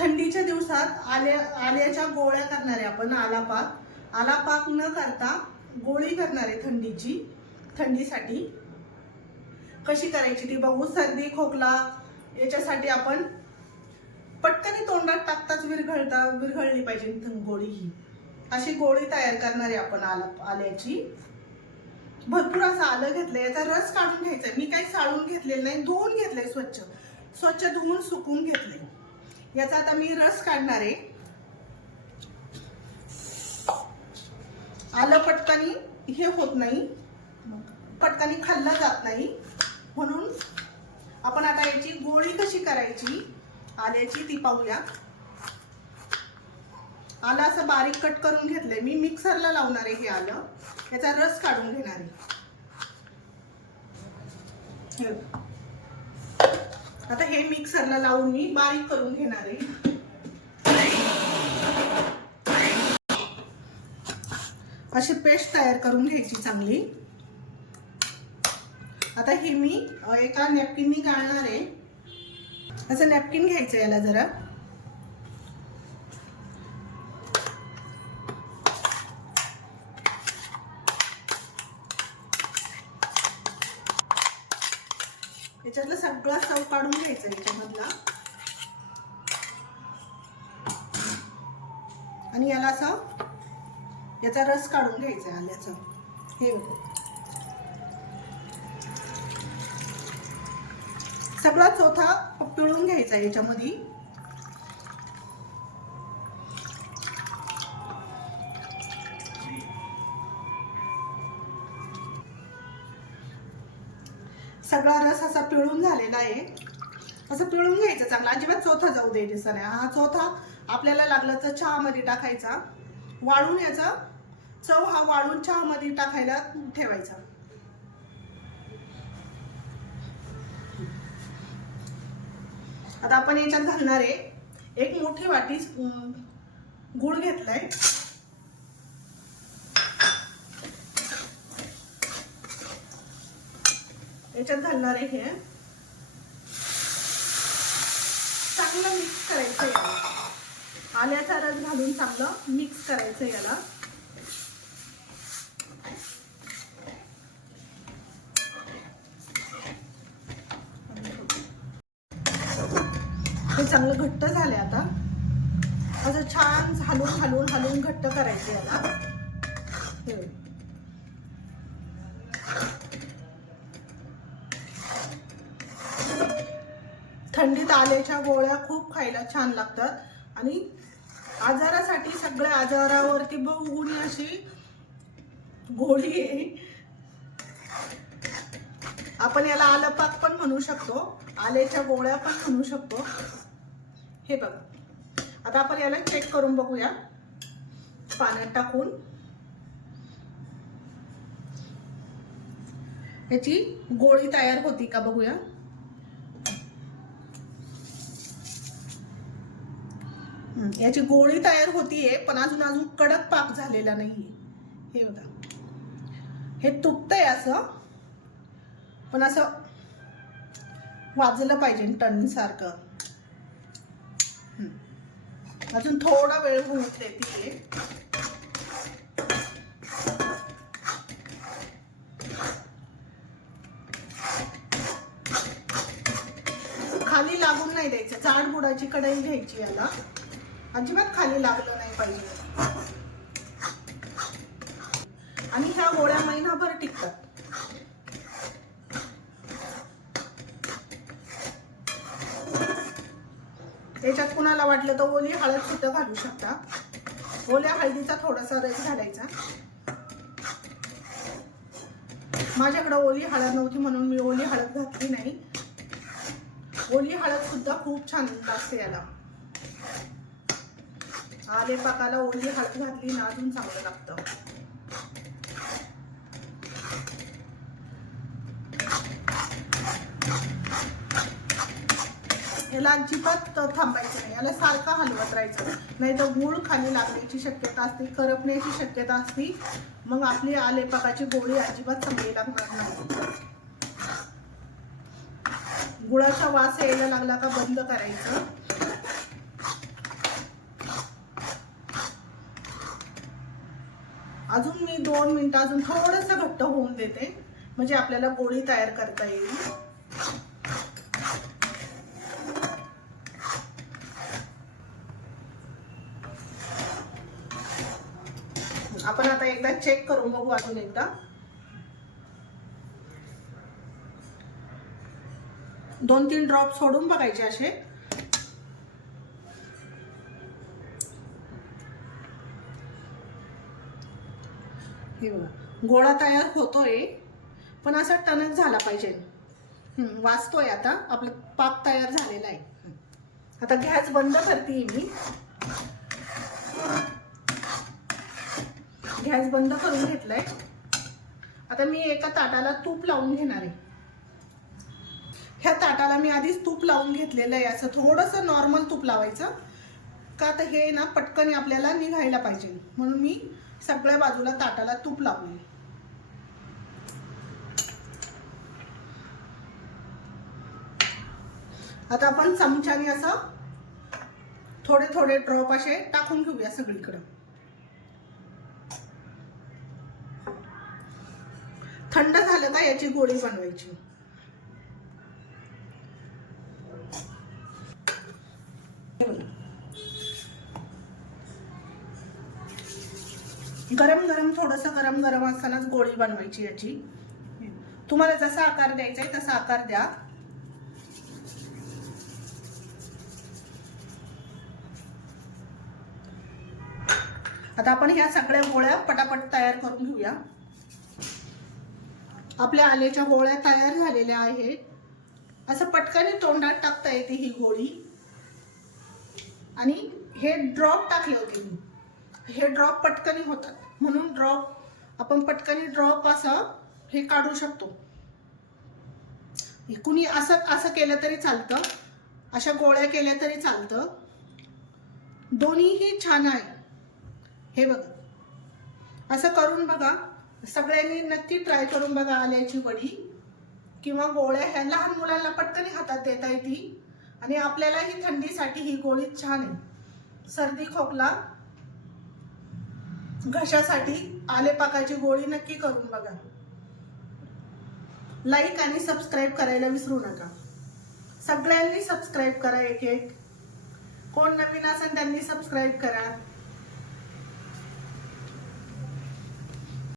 थंडीच्या दिवसात आल्याच्या गोळ्या करणारे आपण आला पाक न करता गोळी करणारे थंडीसाठी कशी करायची ती बघू। सर्दी खोकला याच्यासाठी आपण पटकन तोंडात टाकताच विरघळली पाहिजे गोळी। ही अशी गोळी तयार करणारे आपण आल्याची। भरपूर असं आलं घेतलंय, याचा रस काढून घ्यायचा। मी काही चाळून घेतलेलं नाही, धुवून घेतलंय, स्वच्छ धुवून सुकून घेतलंय। याचा आता मी रस काढणार आहे। आलं पटकनी हे होत नाही, पटकनी खाल्लं जात नाही, म्हणून आपण आता याची गोळी कशी करायची आल्याची ती पाहूया। आलं असं बारीक कट करून घेतलंय मी, मिक्सरला लावणार आहे हे आलं, याचा रस काढून घेणार आहे। आता हे मिक्सरला लावून मी बारीक करून घेणार आहे। अशी पेस्ट तयार करून घ्यायची चांगली। आता ही मी एका नॅपकिननी गाळणार आहे। असं नॅपकिन घ्यायचं, याला जरा याच्यातलं सगळं चव काढून घ्यायचं याच्यामधला, आणि याला असं याचा रस काढून घ्यायचा आल्याचा। हे सगळा चोथा पिळून घ्यायचा याच्यामध्ये। सगळा रस असा पिळून झालेला आहे, असं पिळून घ्यायचं चांगला, अजिबात चोथा जाऊ द्यायचा नाही। हा चोथा आपल्याला लागला तर चहामध्ये टाकायचा, वाळून याचा चव हा वाळून चहामध्ये टाकायला ठेवायचा। आता आपण याच्यात घालणार आहे, एक मोठी वाटी गूळ घेतलाय, याच्यात घालणार आहे हे, चांगलं मिक्स करायचं याला। आल्याचा रस घालून चांगलं मिक्स करायचं याला। हे चांगलं घट्ट झालंय आता, असं छान हलवून घट्ट करायचं याला। थंडीत आल्याच्या गोळ्या खूप खायला छान लागतात, आणि आजारासाठी सगळ्या आजारावरती बहुगुणी अशी गोळी आहे। आपण याला आलं पाक पण म्हणू शकतो, आल्याच्या गोळ्या पण म्हणू शकतो। हे बघा, आता आपण याला चेक करून बघूया पाण्यात टाकून। याची गोळी तयार होती का बघूया। याची गोळी तयार होतीये, पण अजून कडक पाक झालेला नाहीये। हे बघा, हे तुटतंय असं, पण असं वाजलं पाहिजे टन सारखं। अजून थोडा वेळ होऊ देते। खाली लागून नाही द्यायचं, जाड बुडाची कढई घ्यायची याला, अजिबात खाली लागलं नाही पाहिजे। आणि ह्या गोळ्या महिनाभर टिकतात। याच्यात कुणाला वाटलं तर ओली हळद सुद्धा घालू शकता, ओल्या हळदीचा थोडासा रस घालायचा। माझ्याकडे ओली हळद नव्हती म्हणून मी ओली हळद घातली नाही, ओली हळद सुद्धा खूप छान लागते याला। आले पाकाला ओली हळद घातली ना अजून चांगलं लागतं। याला अजिबात थांबायचं नाही, याला सारखं हलवत राहायचं, नाही तर गूळ खाली लागण्याची शक्यता असते, करपण्याची शक्यता असते, मग आपली आले पाकाची गोळी अजिबात चांगली लागणार नाही। गुळाचा वास यायला लागला का बंद करायचं। अजून मी 2 मिनिटं अजून थोडंसं घट्ट होऊन देते, म्हणजे आपल्याला गोळी तयार करता येईल. आपण आता एकदा चेक करून बघू, अजून एकदा 2-3 ड्रॉप सोडून बघायचे असे. हे बघा, गोळा तयार होतोय, पण असा टणक झाला पाहिजे. वाजतोय. आता आपला पाक तयार झालेला आहे. आता गॅस बंद करते मी. गॅस बंद करून घेतलाय. आता मी एका ताटाला तूप लावून घेणार आहे. ह्या ताटाला मी आधीच तूप लावून घेतलेलं आहे. असं थोडंसं नॉर्मल तूप लावायचं, का तर हे ना पटकन आपल्याला निघायला पाहिजे, म्हणून मी सगळ्या बाजूला ताटाला तूप लावले. आता आपण चमच्याने असं थोडे थोडे ड्रॉप असे टाकून घेऊया सगळीकडे. थंड झालं का याची गोळी बनवायची. गरम गरम, थोडंसं गरम गरम असतानाच गोळी बनवायची याची. तुम्हाला जसा आकार द्यायचा आहे तसा आकार द्या. आता आपण ह्या सगळ्या गोळ्या पटापट तयार करून घेऊया. आपल्या आल्याच्या गोळ्या तयार झालेल्या आहेत. असं पटकन तोंडात टाकता येते ही गोळी. आणि हे ड्रॉप टाकले होते मी, हे ड्रॉप पटकनी होतात, म्हणून ड्रॉप आपण पटकनी ड्रॉप असं हे काढू शकतो. कुणी असं असं केलं तरी चालतं, अशा गोळ्या केल्या तरी चालतं, दोन्हीही छान आहे. हे बघा, असं करून बघा. सगळ्यांनी नक्की ट्राय करून बघा आल्याची वडी किंवा गोळ्या. ह्या लहान मुलांना पटकनी हातात देता येते आणि आपल्यालाही थंडीसाठी ही गोळी छान आहे. सर्दी खोकला घशासाठी आलेपाकाची गोळी नक्की करून बघा. लाईक आणि सबस्क्राईब करायला विसरू नका. सगळ्यांनी सबस्क्राईब करा. एक एक कोण नवीन असेल त्यांनी सबस्क्राईब करा.